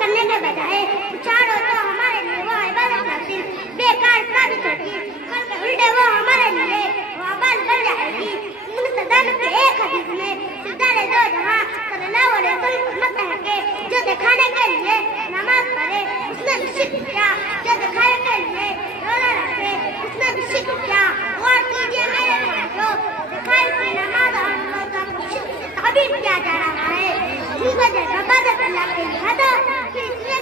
کرنے کے بجائے چھاڑو تو ہمارے لیے وہ عبادت نصیب بیکار ثابت ہوگی، بلکہ الٹے وہ ہمارے لیے وبال بن جائے گی۔ مستدان کے ایک حدیث میں سردار دو جہاں صلی اللہ علیہ وسلم فرماتے ہیں کہ جو دکھانے کے لیے نماز پڑھے اس نے بھی شرک کیا، جو دکھانے کے لیے روزہ رکھے اس نے بھی شرک کیا۔ غور کیجیے میرے بھائیو، دکھائی کی نماز اور روزہ کو شرک سے تعبیر کیا جا رہا ہے، جن کو جب عبادت اللہ کے لیے تھا پھر اس لیے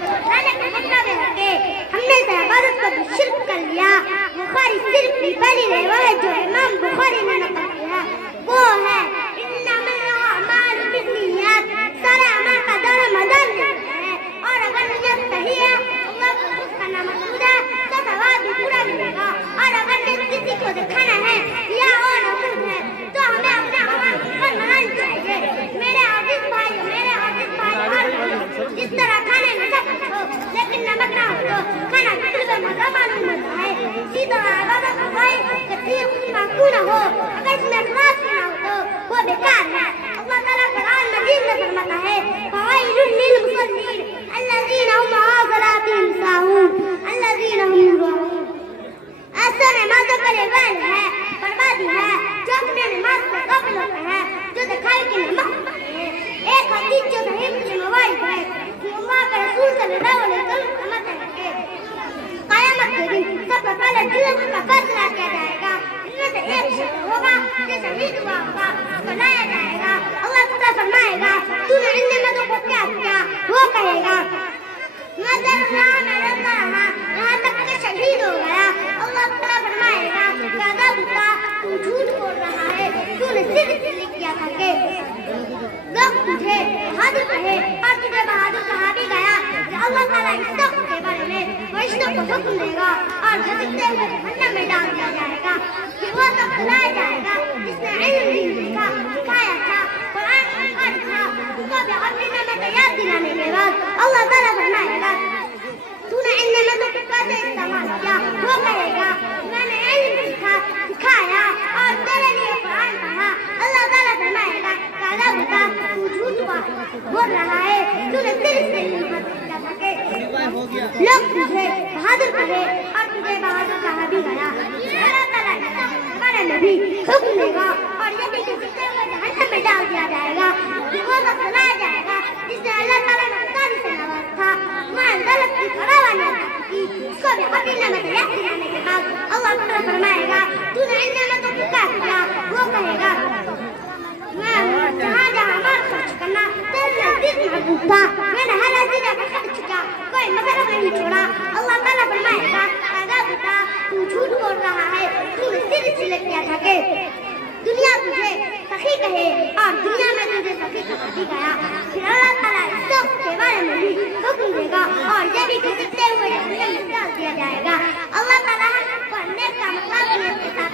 دکھانے کا مطلب ہے کہ ہم نے تو عبادت کو بھی شرک کر لیا۔ بخاری صرف کی پہلی روایت جو امام بخاری نے نقل کیا وہ ہے انما الاعمال بالنیات، سارے اعمال کا دار و مدار نیت ہے، اور اگر نیت صحیح ہے اللہ کو خوش کرنا مقصود ہے تو ثواب بھی پورا ملے گا، اور اگر نیت کسی کو دکھانا ہے یا اور حسد ہے تو ہمیں اپنے اعمال پر منانی چاہیے۔ میرے عزیز بھائی جس طرح کھانے میں سب کچھ ہو لیکن نمک نہ ہو تو کھانا بالکل بے مزہ معلوم ہوتا ہے، اسی طرح عبادت ہوئے کثیر کیوں نہ ہو اگر اس میں اخلاص نہ ہو تو وہ بیکار ہے۔ اللہ تعالیٰ قرآن مجید میں فرماتا ہے فوائل للمصلین الذین هم عن صلاتهم ساہون الذین هم یراؤون، ایسا نمازوں کے لیے ویل ہے، بربادی ہے جو اپنے نماز سے غافل ہوتے ہیں، جو دکھائی کی نماز پڑھتے ہیں۔ ایک حدیث جو صحیح مسلم روایت ہے کہ اللہ کے رسول صلی اللہ علیہ وسلم فرماتے ہیں کہ قیامت کے دن سب سے پہلے جنت کا فیصلہ کیا جائے گا، ان میں سے ایک شخص ہوگا جو شہید ہوا ہوگا، اس کو لایا جائے گا، اللہ تعالیٰ فرمائے گا تو نے ان نعمتوں کو کیا کیا؟ وہ کہے گا میں رہا یہاں تک کہ شہید ہو گیا، اللہ تعالیٰ فرمائے گا زیادہ بتا تو جھوٹ بول رہا ہے، تو نے صرف اس لیے کیا تھا کہ لوگ تجھے بہادر کہے، اور تجھے بہادر کہا بھی گیا کہ اللہ تعالیٰ اس شخص کے بارے میں فرشتوں کو حکم دے گا اور گھسیٹتے ہوئے جہنم میں ڈال دیا جائے گا، پھر وہ تب بلایا جائے گا جس نے علم بھی سیکھا سکھایا تھا، قرآن پڑھا تھا، اس کو بھی اپنی نعمتیں یاد دلانے کے بعد اللہ تعالیٰ فرمائے گا تو نے ان نعمتوں کو کیسے استعمال کیا؟ وہ کہے گا میں نے علم سیکھا سکھایا اور تیرے لیے قرآن پڑھا، اللہ تعالیٰ فرمائے گا کالا بتا تو جھوٹ بول رہا ہے، تو نے صرف سے کیا تھا کہ لوگ تجھے بہادر کہے اور تجھے بہادر کہا بھی گیا، اللہ تعالیٰ اس بارے میں بھی حکم دے گا اور یہ بھی گھسیٹتے ہوئے جہنم میں ڈال دیا جائے گا، پھر وہ تو سلایا جائے گا جس نے اللہ تعالیٰ نے ساری سے نواز تھا، وہاں دولت کی فراوانی کی، اس کو بھی اپنی نعمتیں یاد دلانے کے بعد اللہ تعالیٰ فرمائے گا تو نے ان نعمتوں کو کیا کیا؟ وہ کہے گا میں جہاں جہاں مال خرچ کرنا تیرے نزدیک محبوب تھا، میں نے ہر عزیزہ کو خرچ کیا، کوئی مصرف نہیں چھوڑا، اللہ تعالیٰ فرمائے گا پیدا بتا تو جھوٹ بول رہا ہے، تو نے صرف اس لیے کیا تھا کہ دنیا تجھے سخی کہے اور دنیا میں تجھے سخی کہا بھی گیا، پھر اللہ تعالیٰ اس شخص کے بارے میں بھی حکم دے گا اور یہ بھی گھسیٹتے ہوئے جہنم میں ڈال دیا جائے گا۔ اللہ تعالیٰ ہم کو نیک کا مطلب